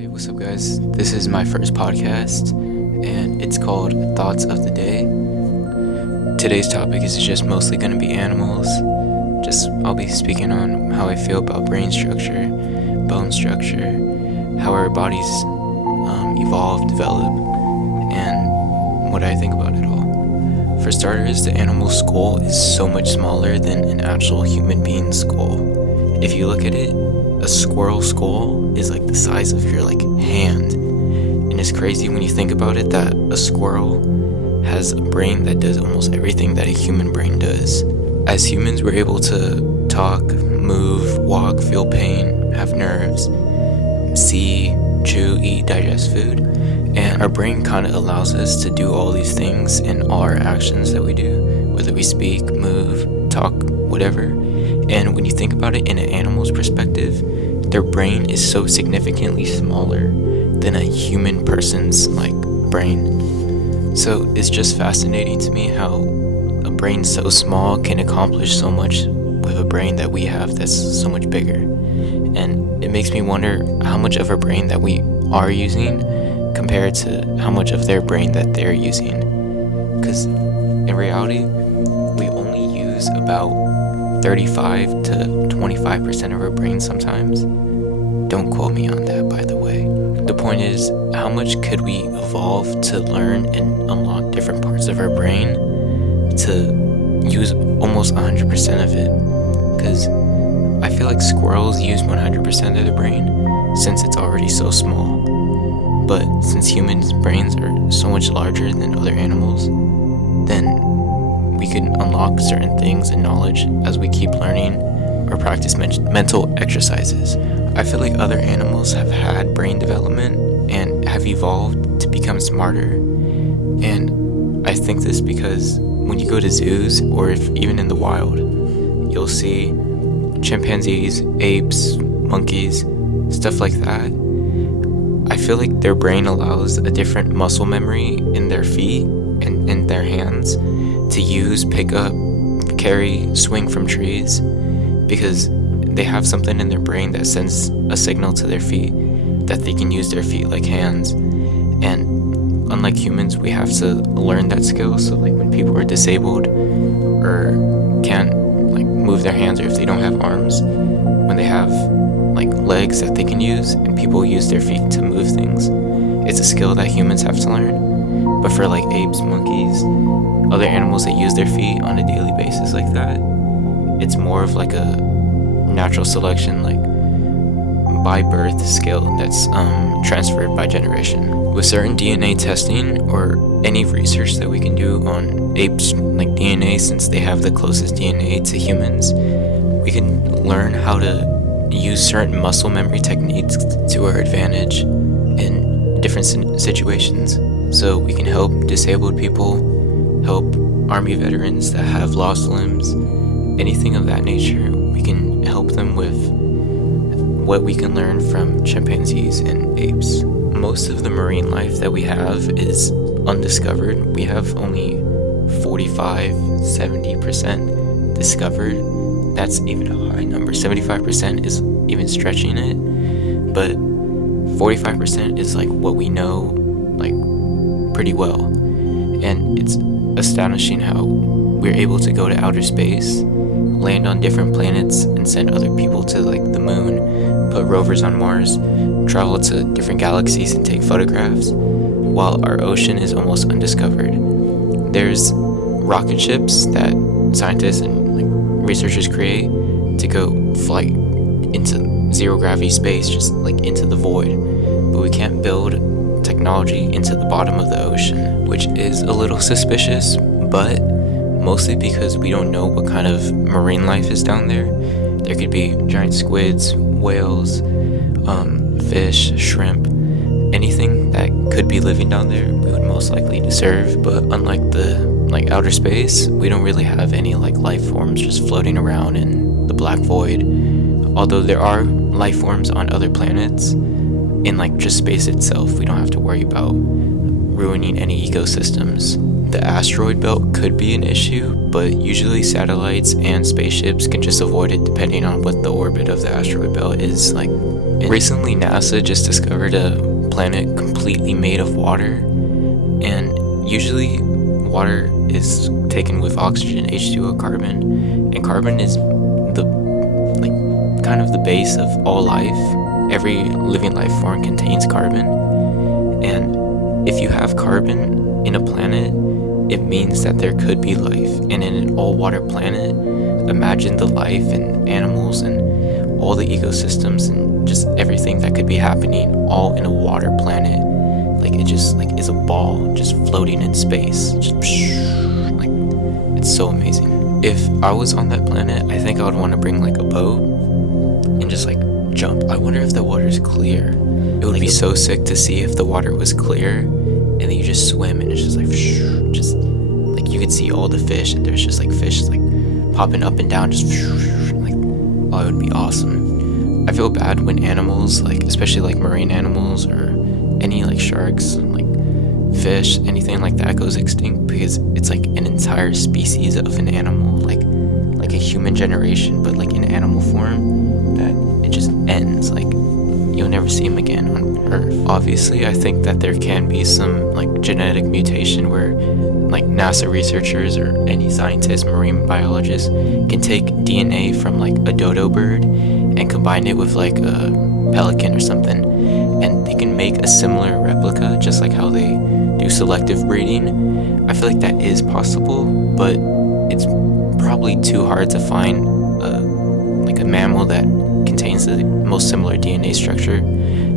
Hey, what's up, guys? This is my first podcast, and it's called Thoughts of the Day. Today's topic is just mostly going to be animals. I'll be speaking on how I feel about brain structure, bone structure, how our bodies evolve, develop, and what I think about it all. For starters, the animal skull is so much smaller than an actual human being's skull. If you look at it, a squirrel skull is like the size of your hand. And it's crazy when you think about it that a squirrel has a brain that does almost everything that a human brain does. As humans, we're able to talk, move, walk, feel pain, have nerves, see, chew, eat, digest food. And our brain kind of allows us to do all these things in all our actions that we do, whether we speak, move, talk, whatever. And when you think about it in an animal's perspective, their brain is so significantly smaller than a human person's brain. So it's just fascinating to me how a brain so small can accomplish so much with a brain that we have that's so much bigger. And it makes me wonder how much of our brain that we are using compared to how much of their brain that they're using. Because in reality, we only use about 35 to 25% of our brain sometimes. Don't quote me on that, by the way. The point is, how much could we evolve to learn and unlock different parts of our brain to use almost 100% of it? Because I feel like squirrels use 100% of their brain since it's already so small. But since humans' brains are so much larger than other animals, then we can unlock certain things and knowledge as we keep learning or practice mental exercises. I feel like other animals have had brain development and have evolved to become smarter. And I think this because when you go to zoos or if even in the wild, you'll see chimpanzees, apes, monkeys, stuff like that. I feel like their brain allows a different muscle memory in their feet and in their hands to use, pick up, carry, swing from trees, because they have something in their brain that sends a signal to their feet that they can use their feet like hands. And unlike humans, we have to learn that skill. So when people are disabled or can't move their hands, or if they don't have arms, when they have legs that they can use and people use their feet to move things, it's a skill that humans have to learn. But for apes, monkeys, other animals that use their feet on a daily basis like that, it's more of a natural selection, by birth skill that's transferred by generation. With certain DNA testing or any research that we can do on apes DNA, since they have the closest DNA to humans, we can learn how to use certain muscle memory techniques to our advantage in different situations. So we can help disabled people, help army veterans that have lost limbs, anything of that nature. We can help them with what we can learn from chimpanzees and apes. Most of the marine life that we have is undiscovered. We have only 45-70% discovered. That's even a high number. 75% is even stretching it, but 45% is what we know pretty well. And it's astonishing how we're able to go to outer space, land on different planets, and send other people to the moon, put rovers on Mars, travel to different galaxies and take photographs, while our ocean is almost undiscovered. There's rocket ships that scientists and researchers create to go fly into zero gravity space, just into the void, but we can't build technology into the bottom of the ocean, which is a little suspicious, but mostly because we don't know what kind of marine life is down there. There could be giant squids, whales, fish, shrimp, anything that could be living down there we would most likely deserve. But unlike the outer space, we don't really have any life forms just floating around in the black void, although there are life forms on other planets. In just space itself, we don't have to worry about ruining any ecosystems. The asteroid belt could be an issue, but usually satellites and spaceships can just avoid it depending on what the orbit of the asteroid belt is And recently NASA just discovered a planet completely made of water, and usually water is taken with oxygen, H2O, carbon, and carbon is the kind of the base of all life. Every living life form contains carbon, and if you have carbon in a planet, it means that there could be life. And in an all-water planet, imagine the life and animals and all the ecosystems and just everything that could be happening all in a water planet. It just is a ball just floating in space. It's so amazing. If I was on that planet, I think I would want to bring a boat and just jump. I wonder if the water's clear. It would be so sick to see if the water was clear and then you just swim and it's just you could see all the fish, and there's just fish popping up and down, just oh, it would be awesome. I feel bad when animals, especially marine animals or any sharks, fish, anything like that goes extinct, because it's an entire species of an animal, like a human generation, but in animal form, that it just ends. You'll never see them again on Earth. Obviously, I think that there can be some genetic mutation where NASA researchers or any scientist, marine biologist, can take DNA from a dodo bird and combine it with a pelican or something, and they can make a similar replica, just like how they do selective breeding. I feel that is possible, but it's probably too hard to find a mammal that contains the most similar DNA structure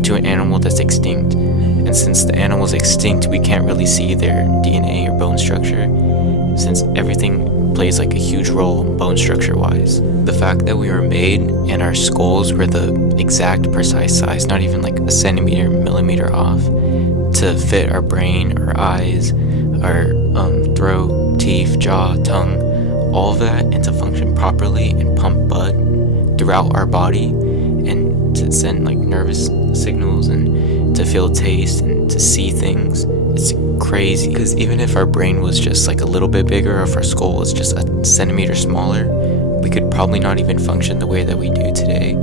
to an animal that's extinct. And since the animal's extinct, we can't really see their DNA or bone structure, since everything plays a huge role bone structure wise. The fact that we were made and our skulls were the exact precise size, not even a centimeter, millimeter off, to fit our brain, our eyes, our throat, teeth, jaw, tongue, all of that, and to function properly and pump blood throughout our body and to send nervous signals and to feel taste and to see things. It's crazy, because even if our brain was just a little bit bigger, or if our skull was just a centimeter smaller, we could probably not even function the way that we do today,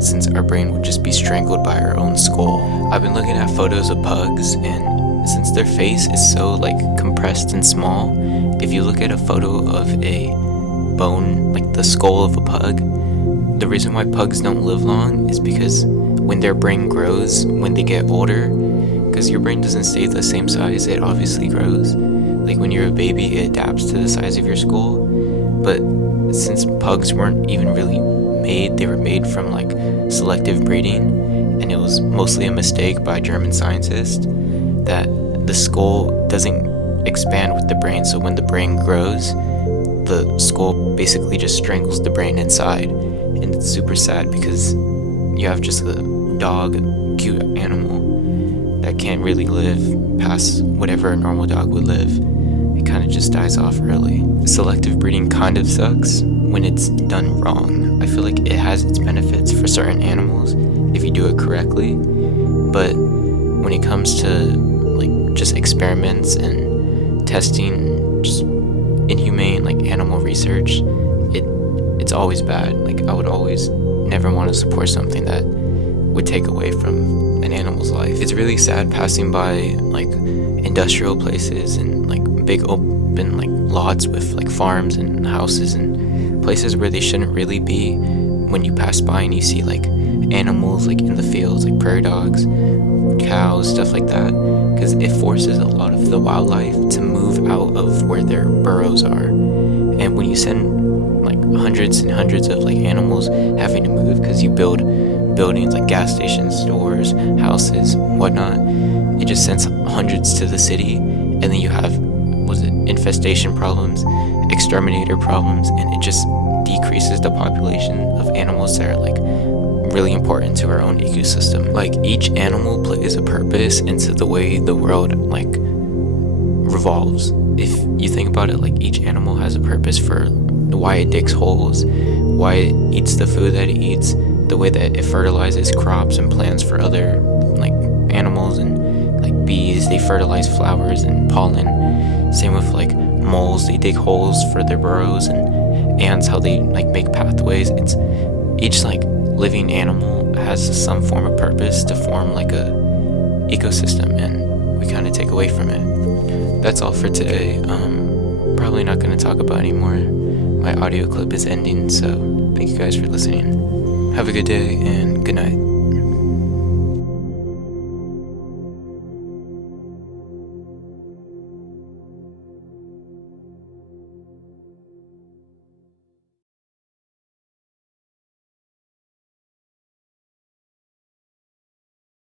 since our brain would just be strangled by our own skull. I've been looking at photos of pugs, and since their face is so compressed and small, if you look at a photo of a bone, the skull of a pug, the reason why pugs don't live long is because when their brain grows, when they get older, because your brain doesn't stay the same size, it obviously grows. When you're a baby, it adapts to the size of your skull. But since pugs weren't even really made, they were made from selective breeding, and it was mostly a mistake by German scientists, that the skull doesn't expand with the brain. So when the brain grows, the skull basically just strangles the brain inside. And it's super sad, because you have just a dog, a cute animal that can't really live past whatever a normal dog would live. It kind of just dies off early. Selective breeding kind of sucks when it's done wrong. I feel it has its benefits for certain animals if you do it correctly, but when it comes to just experiments and testing, just inhumane animal research, it's always bad. I would always never want to support something that would take away from an animal's life. It's really sad passing by industrial places and big open lots with farms and houses and places where they shouldn't really be, when you pass by and you see animals in the fields, prairie dogs, cows, stuff like that, because it forces a lot of the wildlife to move out of where their burrows are. And when you send hundreds and hundreds of animals having to move because you build buildings gas stations, stores, houses, whatnot, it just sends hundreds to the city, and then you have infestation problems, exterminator problems, and it just decreases the population of animals that are really important to our own ecosystem. Each animal plays a purpose into the way the world revolves. If you think about it, each animal has a purpose for why it digs holes, why it eats the food that it eats, the way that it fertilizes crops and plants for other animals, and bees, they fertilize flowers and pollen. Same with moles, they dig holes for their burrows, and ants, how they make pathways. It's each living animal has some form of purpose to form like a ecosystem, and we kind of take away from it. That's all for today. Probably not going to talk about anymore. My audio clip is ending, so thank you guys for listening. Have a good day and good night.